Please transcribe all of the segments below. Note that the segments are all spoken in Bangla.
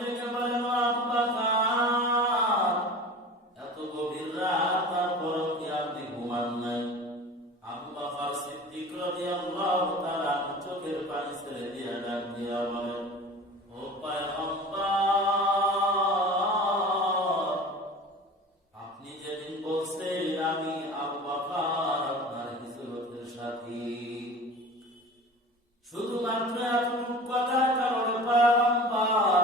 ডেকে বলেন, ও আবু বকর, এত গভীর রাত তারপর কি আপনি ঘুমান নাই? আবু বকর সিদ্দিক রাদিয়াল্লাহু তাআলা চোখের পানি ছেড়ে দিয়ে ডাক দিয়া বলেন, ও পয়গম্বর, আপনি যেদিন বলছেন আমি আবু বকর আপনার হিজরতের সাথী, শুধুমাত্র এতটুকু কথার কারণে পয়গম্বর,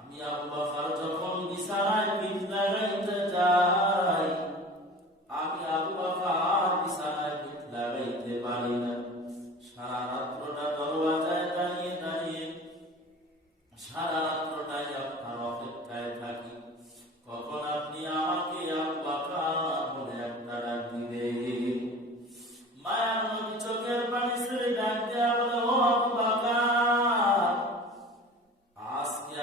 আমি আবু বকর যখন বিছানায় পিঠ লাগাইতে যাই, আমি আবু বকর বিছানায় পিঠ লাগাইতে পারি না। সারা রাত্রটা দরওয়াজায় দাঁড়িয়ে দাঁড়িয়ে সারা রাত্রটাই আপনার অপেক্ষায় থাকি, কখন আপনি আমাকে আবু বকর বলে একটা ডাক দিবে। মায়ার নবী চোখের পানি ছেড়ে ডাক দেয়া বলে, ও আবু বকর, আজকে